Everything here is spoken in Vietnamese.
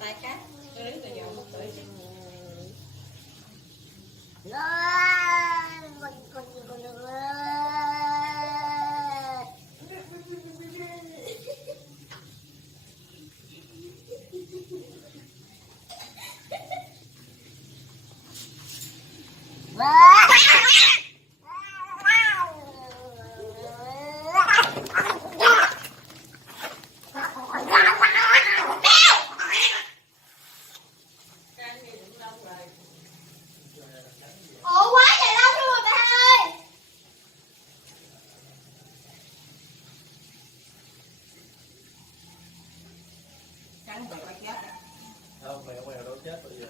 tay khác tới rồi giờ không tới chứ. Ủa quá trời lâu luôn rồi bà ơi. Cắn mèo chết. Không, mèo đâu chết bây giờ.